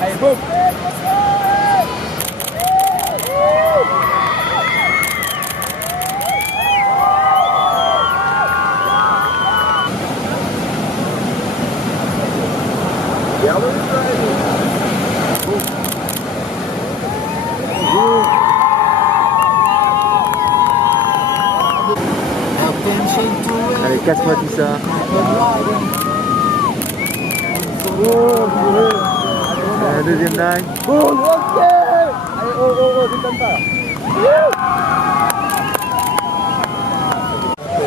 Hey, boom. Yellow is driving. Attention to it. Allez, 4 ça. La deuxième line. Boom, ok. Allez, c'est comme ça.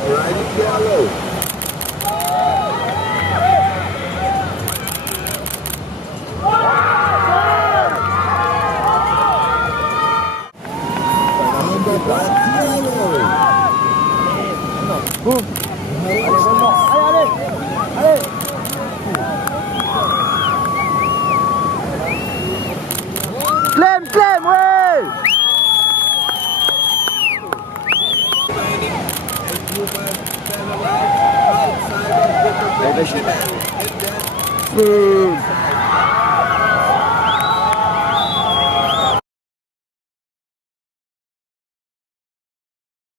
Riding yellow. Boum. Allez, allez, allez. Clem, Clem, ouais. Boom.